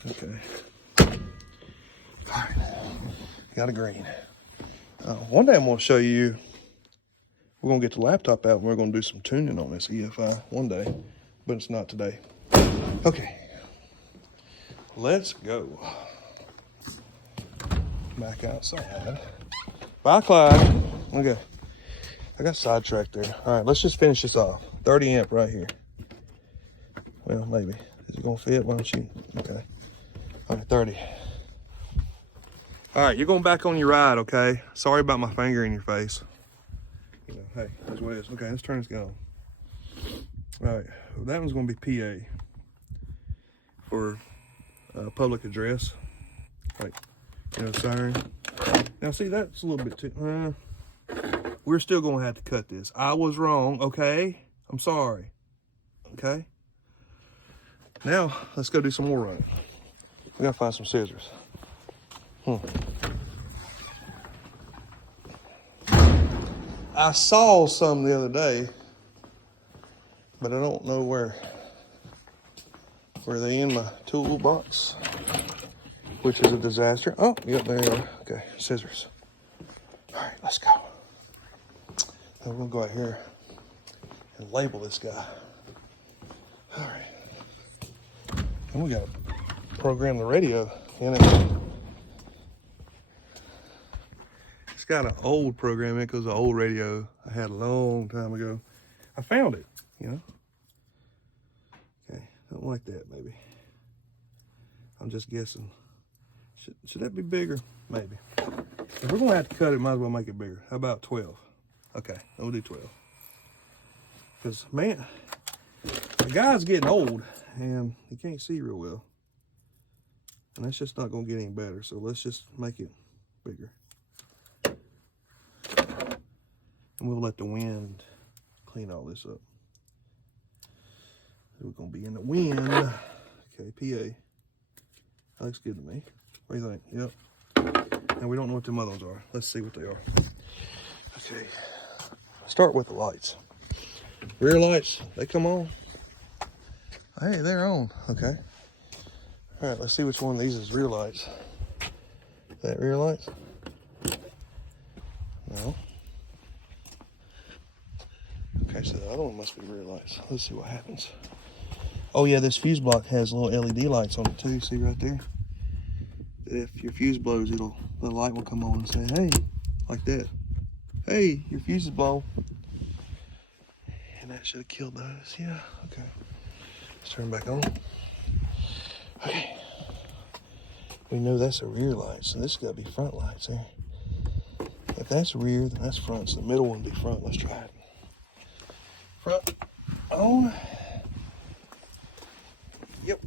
Okay. All right. Got a green. One day I'm going to show you. We're going to get the laptop out and we're going to do some tuning on this EFI one day, but it's not today. Okay. Let's go. Back outside. Bye, Clyde. Okay. I got sidetracked there. All right, let's just finish this off. 30 amp right here. Well, maybe. Is it going to fit? Why don't you? Okay. All right, 30. All right, you're going back on your ride, okay? Sorry about my finger in your face. Hey, that's what it is. Okay, let's turn this guy on. All right, that one's going to be PA for public address. Like, siren. Now, see, that's a little bit too... we're still going to have to cut this. I was wrong, okay? I'm sorry, okay? Now, let's go do some more running. We got to find some scissors. I saw some the other day, but I don't know where. Were they in my toolbox? Which is a disaster. Oh, yep, there you are. Okay, scissors. All right, let's go. Now we're gonna go out here and label this guy. All right. And we gotta program the radio in it. It's got an old program in it because the old radio I had a long time ago. I found it, you know. Okay, don't like that, maybe. I'm just guessing. Should that be bigger? Maybe. If we're gonna have to cut it, might as well make it bigger. How about 12? Okay, we'll do 12. Because, man, the guy's getting old and he can't see real well. And that's just not gonna get any better. So let's just make it bigger. And we'll let the wind clean all this up. We're gonna be in the wind. Okay, PA. That looks good to me. What do you think? Yep. And we don't know what them other ones are. Let's see what they are. Okay. Start with the lights. Rear lights, they come on. Hey, they're on. Okay. All right, let's see which one of these is rear lights. That rear lights? No. Okay, so the other one must be rear lights. Let's see what happens. Oh yeah, this fuse block has little LED lights on it too. See right there? If your fuse blows, the light will come on and say, hey, like that. Hey, your fuse is blown. And that should have killed those. Yeah, okay. Let's turn back on. Okay. We know that's a rear light, so this has got to be front lights here. If that's rear, then that's front. So the middle one will be front. Let's try it. Front on. Yep.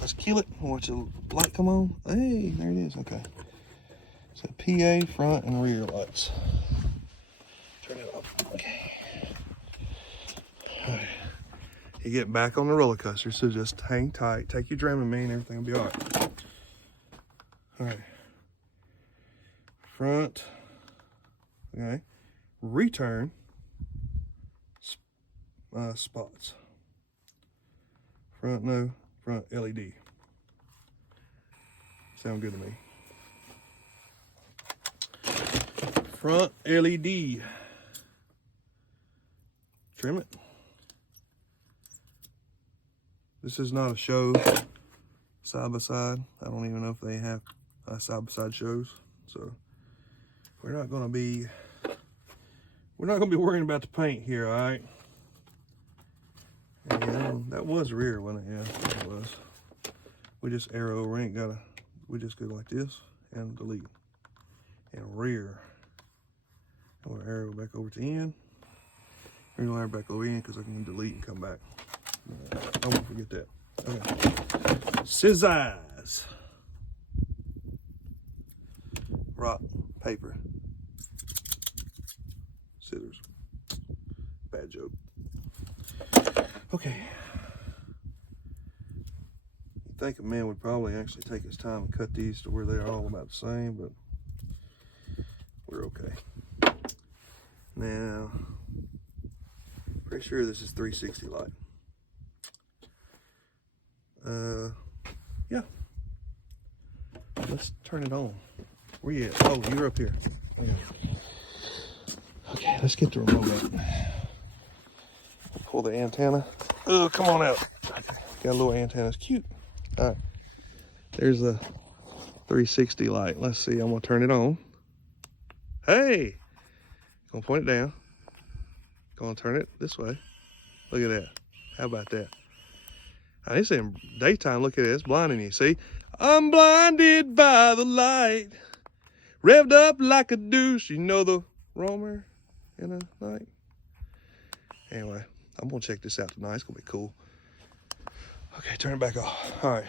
Let's kill it. Watch the light come on. Hey, there it is. Okay. So PA, front, and rear lights. Turn it off. Okay. All right. You get back on the roller coaster, so just hang tight. Take your Dramamine, and everything will be all right. All right. Front. Okay. Return. Spots. Front, no. Front LED. Sound good to me. Front LED. Trim it. This is not a show side by side. I don't even know if they have side by side shows. So we're not gonna be worrying about the paint here, all right? And that was rear, wasn't it? Yeah, it was. We just arrow, we just go like this and delete. And rear. I'm gonna arrow back over to end. We're gonna arrow back over in because I can delete and come back. I won't forget that. Okay. Scissors. Rock, paper, scissors. Bad joke. Okay. You'd think a man would probably actually take his time and cut these to where they're all about the same, but we're okay. Now, pretty sure this is 360 light. Yeah. Let's turn it on. Where you at? Oh, you're up here. Okay, let's get the remote up. Pull the antenna. Oh, come on out. Got a little antenna. It's cute. All right. There's the 360 light. Let's see. I'm gonna turn it on. Hey. Gonna point it down. Gonna turn it this way. Look at that. How about that? I ain't saying daytime. Look at it. It's blinding you. See? I'm blinded by the light. Revved up like a douche. You know the roamer in the night. Anyway, I'm gonna check this out tonight. It's gonna be cool. Okay, turn it back off. All right.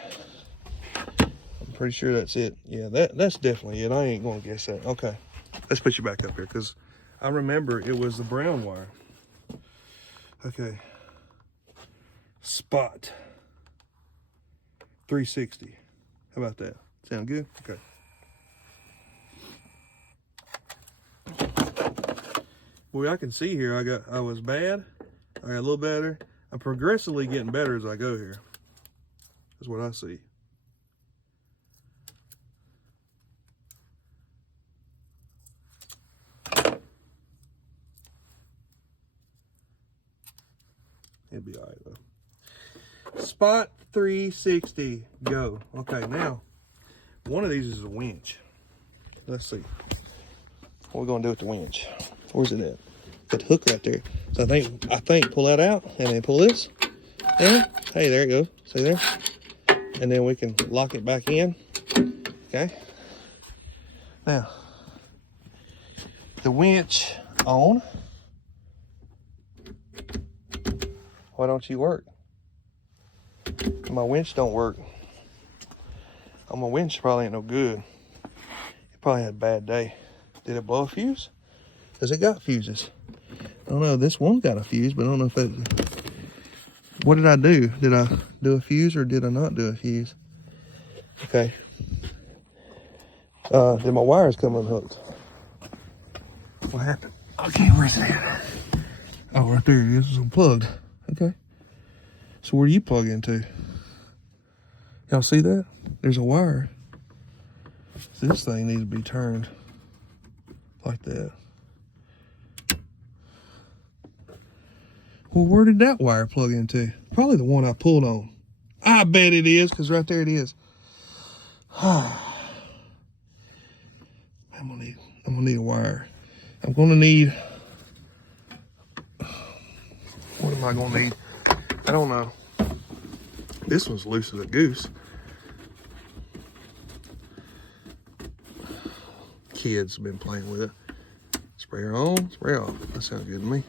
I'm pretty sure that's it. Yeah, that's definitely it. I ain't gonna guess that. Okay, let's put you back up here because I remember it was the brown wire. Okay. Spot. 360. How about that? Sound good? Okay. Boy, I can see here I was bad. I got a little better. I'm progressively getting better as I go here. That's what I see. It'll be all right though. Spot 360, go. Okay, now, one of these is a winch. Let's see. What are we gonna do with the winch? Where's it at? That hook right there. So I think pull that out and then pull this. Yeah. Hey, there it goes. See there? And then we can lock it back in. Okay. Now, the winch on. Why don't you work? My winch don't work. Oh, my winch probably ain't no good. It probably had a bad day. Did it blow a fuse? Because it got fuses. I don't know. This one got a fuse, but I don't know if it... What did I do? Did I do a fuse or did I not do a fuse? Okay. Did my wires come unhooked? What happened? Okay, where's it at? Oh, right there it is. It's unplugged. Okay. So where do you plug into? Y'all see that? There's a wire. So this thing needs to be turned like that. Well, where did that wire plug into? Probably the one I pulled on. I bet it is, because right there it is. I'm gonna need a wire. I'm gonna need, what am I gonna need? I don't know. This one's loose as a goose. Kids have been playing with it. Sprayer on, sprayer off. That sounds good to me.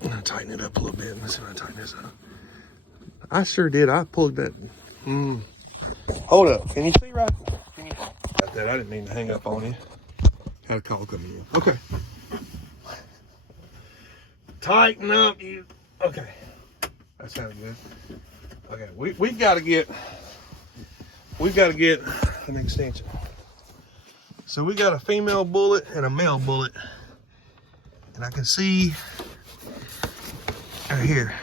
I'm gonna tighten it up a little bit. Let's see if I tighten this up. I sure did. I pulled that. Hold up. Can you see right? Got that. I didn't mean to hang up on you. Had a call coming in. Okay. Tighten up, you. Okay. That sounds good. Okay. We've got to get an extension. So we got a female bullet and a male bullet, and I can see right here.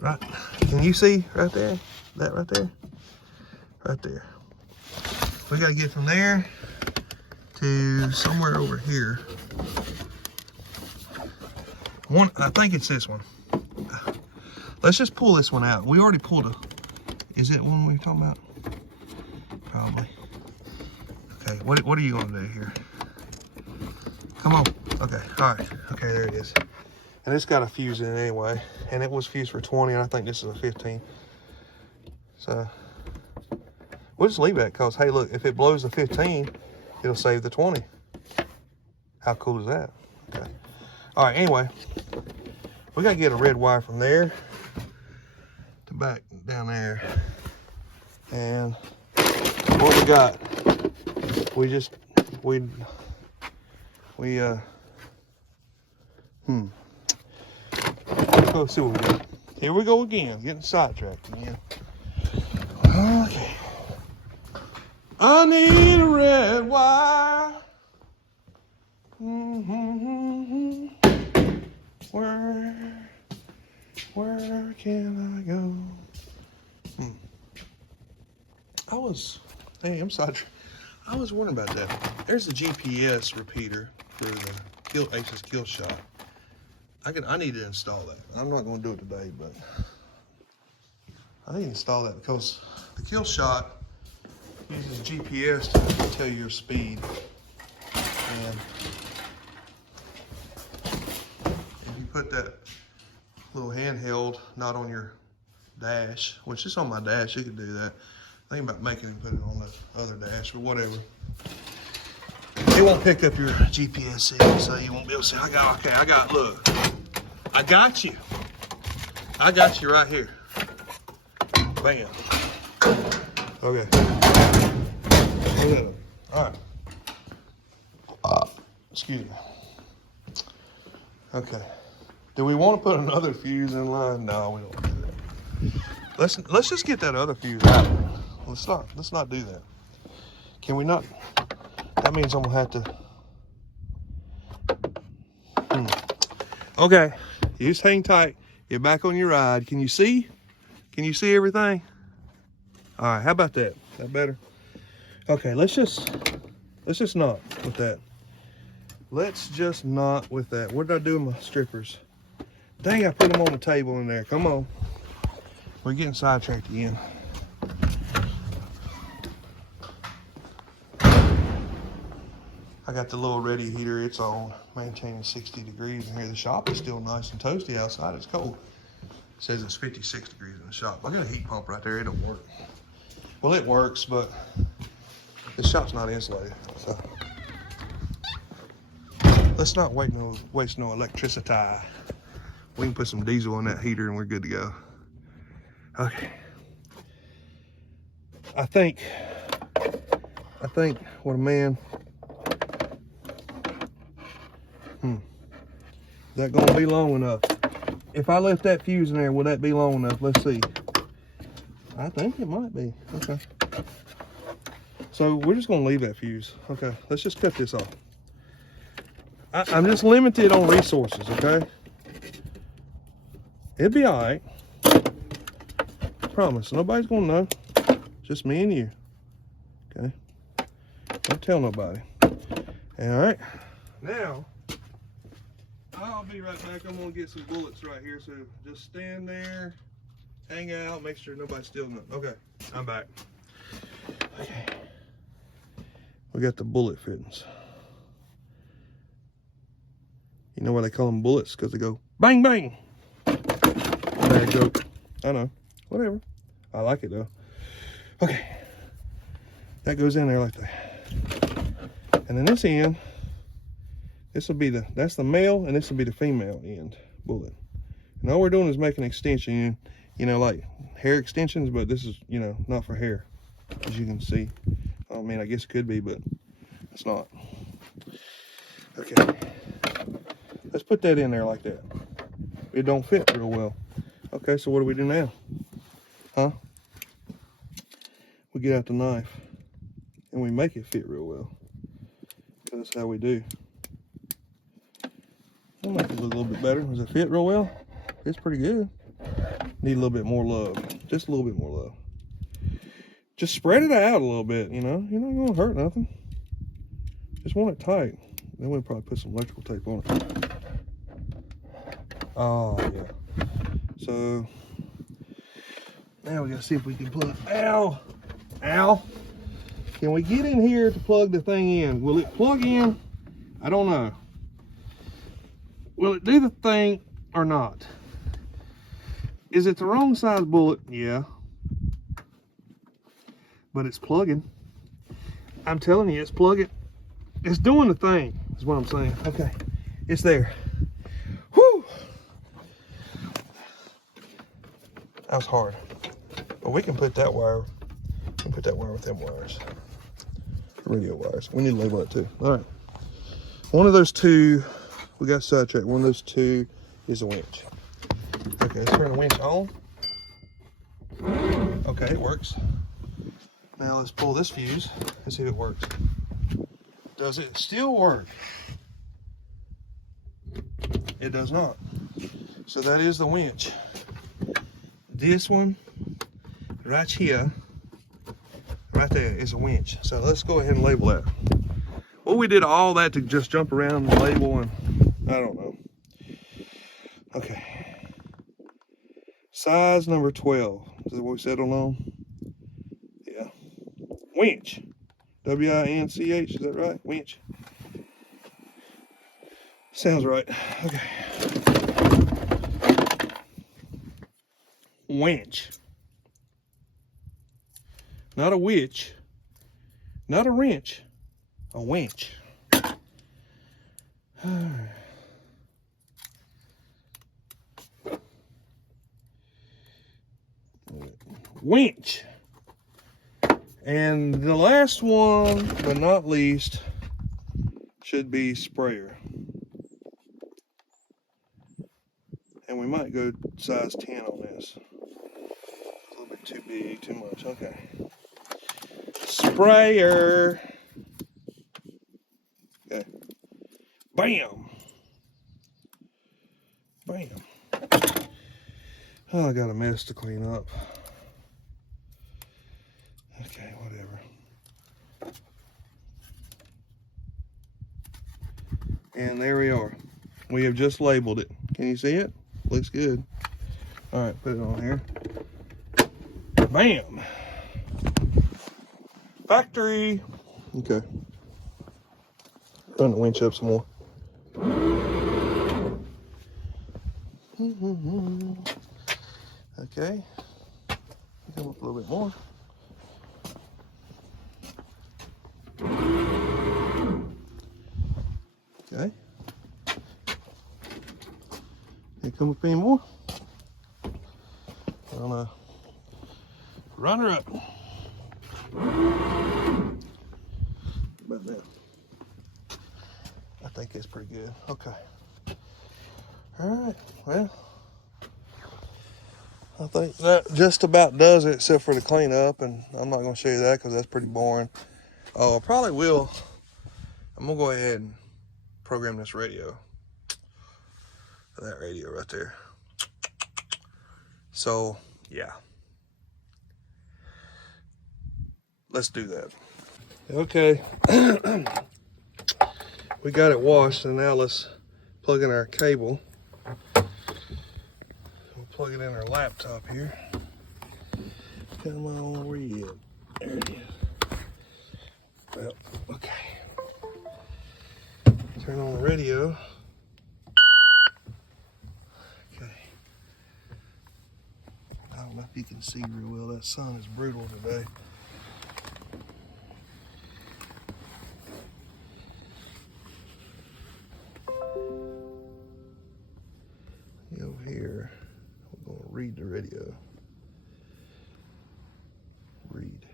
Right? Can you see right there? That right there? Right there. We got to get from there to somewhere over here. One, I think it's this one. Let's just pull this one out. We already pulled a. Is that one we were talking about? Probably. Okay. What are you gonna do here? Come on. Okay. All right. Okay. There it is. And it's got a fuse in it anyway, and it was fused for 20, and I think this is a 15. So we'll just leave that, because hey, look, if it blows the 15, it'll save the 20. How cool is that? Okay. All right. Anyway, we gotta get a red wire from there to back down there, and what we got? Let's go see what we got. Here we go again, getting sidetracked again. Okay. I need a red wire. Where can I go? I'm sidetracked. I was wondering about that. There's a GPS repeater for the Ace's kill shot. I need to install that. I'm not going to do it today, but I need to install that because the kill shot uses GPS to tell your speed. And if you put that little handheld not on your dash, which is on my dash, you can do that. Think about making it, put it on the other dash or whatever. It won't pick up your GPS signal, so you won't be able to say, look, I got you. I got you right here. Bam. Okay. All right. Excuse me. Okay. Do we want to put another fuse in line? No, we don't want to do that. Let's just get that other fuse out. Let's not do that. Can we not? That means I'm gonna have to. Okay, you just hang tight. Get back on your ride. Can you see? Can you see everything? All right, how about that? Is that better? Okay, let's just not with that. Let's just not with that. What did I do with my strippers? Dang, I put them on the table in there. Come on. We're getting sidetracked again. I got the little ready heater. It's on, maintaining 60 degrees in here. The shop is still nice and toasty outside. It's cold. It says it's 56 degrees in the shop. I got a heat pump right there. It don't work. Well, it works, but the shop's not insulated. So let's not waste no electricity. We can put some diesel in that heater and we're good to go. Okay. I think what a man. Is that gonna be long enough? If I left that fuse in there, will that be long enough? Let's see. I think it might be. Okay. So we're just gonna leave that fuse. Okay, let's just cut this off. I'm just limited on resources, okay? It'll be all right. I promise, nobody's gonna know. Just me and you, okay? Don't tell nobody. All right, now, I'll be right back. I'm gonna get some bullets right here, so just stand there, hang out, make sure nobody's stealing them. Okay, I'm back. Okay. We got the bullet fittings. You know why they call them bullets? Because they go bang, bang. Bad joke. I know. Whatever. I like it though. Okay. That goes in there like that. And then this end, this will be that's the male, and this will be the female end bullet. And all we're doing is making an extension, you know, like hair extensions, but this is, you know, not for hair, as you can see. I mean, I guess it could be, but it's not. Okay. Let's put that in there like that. It don't fit real well. Okay, so what do we do now? Huh? We get out the knife and we make it fit real well. That's how we do. I'll make it look a little bit better. Does it fit real well? It's pretty good. Need a little bit more love. Just a little bit more love. Just spread it out a little bit, you know? You're not gonna hurt nothing. Just want it tight. Then we'll probably put some electrical tape on it. Oh, yeah. So, now we gotta see if we can plug, ow, ow. Can we get in here to plug the thing in? Will it plug in? I don't know. Will it do the thing or not? Is it the wrong size bullet? Yeah. But it's plugging. I'm telling you, it's plugging. It's doing the thing, is what I'm saying. Okay, it's there. Whew. That was hard. But we can put that wire, with them wires. Radio wires. We need to label it too. All right. One of those two, we got sidetracked. One of those two is a winch. Okay, let's turn the winch on. Okay, it works. Now let's pull this fuse and see if it works. Does it still work? It does not. So that is the winch. This one right here, right there, is a winch. So let's go ahead and label that. Well, we did all that to just jump around and label, and I don't know. Okay. Size number 12. Is that what we settled on? Yeah. Winch. W-I-N-C-H, is that right? Winch. Sounds right. Okay. Winch. Not a witch. Not a wrench. A winch. Winch. And the last one, but not least, should be sprayer. And we might go size 10 on this. A little bit too big, too much. Okay. Sprayer. Okay. Bam. Bam. Oh, I got a mess to clean up. Okay, whatever. And there we are. We have just labeled it. Can you see it? Looks good. All right, put it on here. Bam! Factory! Okay. Run the winch up some more. Okay. Come up a little bit more. Okay. Can come up any more? I'm gonna run her up. About that. I think it's pretty good. Okay. All right. Well, I think that just about does it, except for the cleanup, and I'm not gonna show you that because that's pretty boring. Oh, I probably will. I'm gonna go ahead and program this radio. That radio right there. So, yeah. Let's do that. Okay. We got it washed, and now let's plug in our cable. We'll plug it in our laptop here. Come on, where you at? There it is. Well, okay. Turn on the radio. Okay. I don't know if you can see real well. That sun is brutal today. Over here, we're going to read the radio. Read.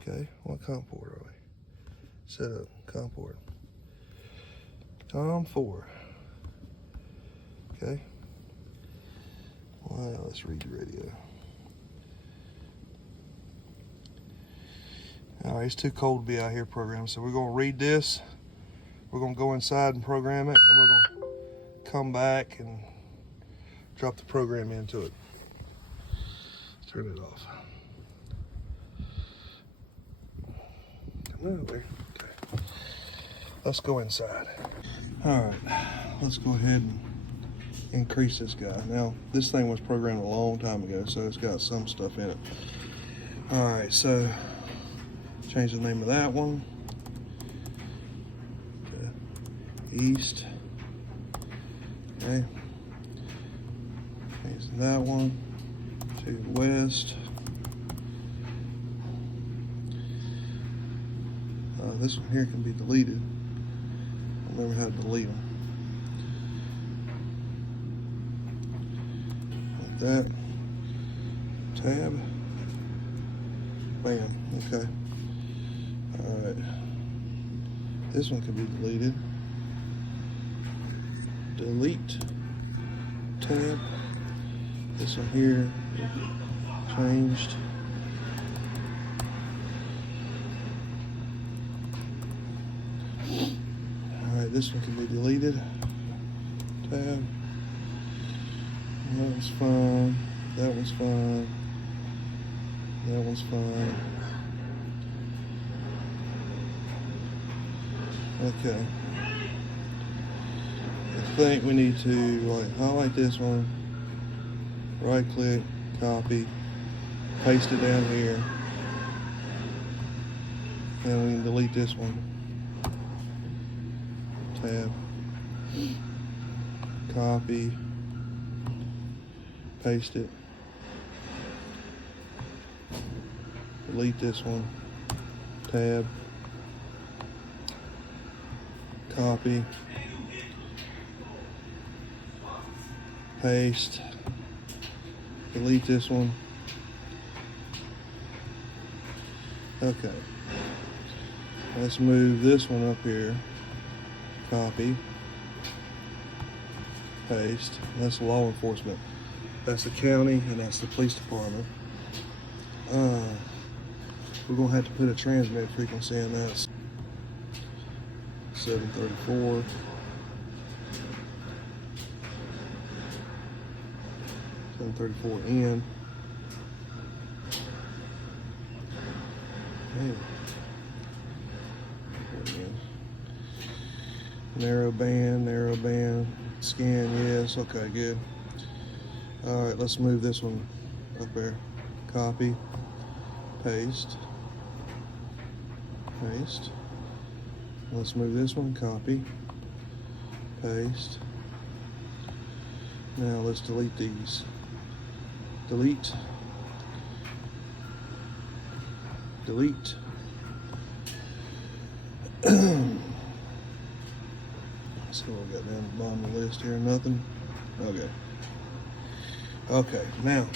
Okay, what COM port are we? Set up COM port. COM 4. Okay. Well, let's read the radio. All right, it's too cold to be out here programming, so we're going to read this. We're going to go inside and program it, and we're going to come back and drop the program into it. Turn it off. Come on there. Okay. Let's go inside. All right, let's go ahead and increase this guy. Now, this thing was programmed a long time ago, so it's got some stuff in it. All right, so change the name of that one to East. Okay. Change that one to West. This one here can be deleted. I never had to delete them. Like that. Tab. Bam. Okay. Alright. This one can be deleted. Delete. Tab. This one here changed. Alright, this one can be deleted. Tab. That one's fine. That one's fine. That one's fine. Okay. I think we need to highlight this one, right click, copy, paste it down here, and we can delete this one. Tab, copy, paste it, delete this one, tab, copy, paste, delete this one. Okay, let's move this one up here, copy, paste. That's law enforcement. That's the county, and that's the police department. We're gonna have to put a transmit frequency in that. 734. 734 in. Narrow band, scan, yes, okay, good. All right, let's move this one up there. Copy, paste. Let's move this one, copy, paste. Now let's delete these. Delete. Let's see what we got down the bottom of the list here. Nothing. Okay, now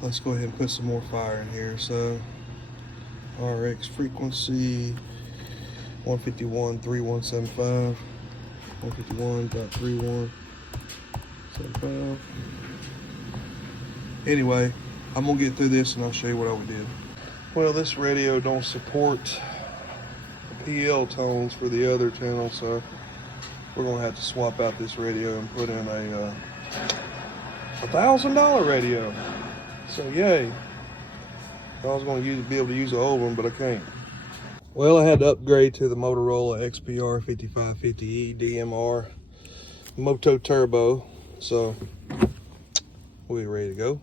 let's go ahead and put some more fire in here. So RX frequency 151.3175, 151.3175. Anyway, I'm gonna get through this and I'll show you what I did. Well, this radio don't support PL tones for the other channel, so we're gonna have to swap out this radio and put in a $1,000 radio. So yay! I was gonna be able to use the old one, but I can't. Well, I had to upgrade to the Motorola XPR 5550E DMR Moto Turbo, so we're ready to go.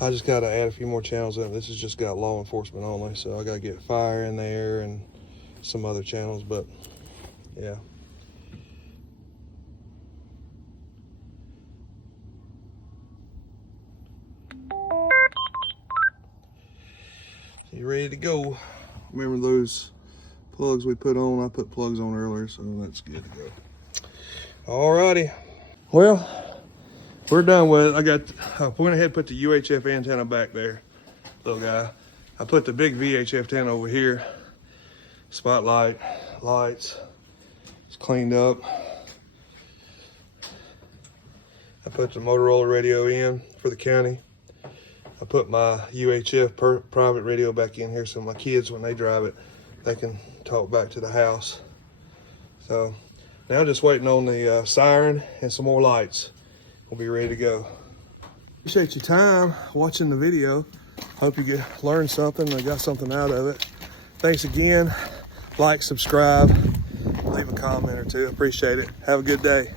I just gotta add a few more channels in. This has just got law enforcement only, so I gotta get fire in there and some other channels, but yeah. You ready to go? Remember those plugs we put on? I put plugs on earlier, so that's good to go. Alrighty. Well, we're done with it. I went ahead and put the UHF antenna back there, little guy. I put the big VHF antenna over here. Spotlight, lights, it's cleaned up. I put the Motorola radio in for the county. I put my UHF private radio back in here so my kids, when they drive it, they can talk back to the house. So now just waiting on the siren and some more lights. We'll be ready to go. Appreciate your time watching the video. Hope you learned something or got something out of it. Thanks again. Like, subscribe, leave a comment or two. Appreciate it. Have a good day.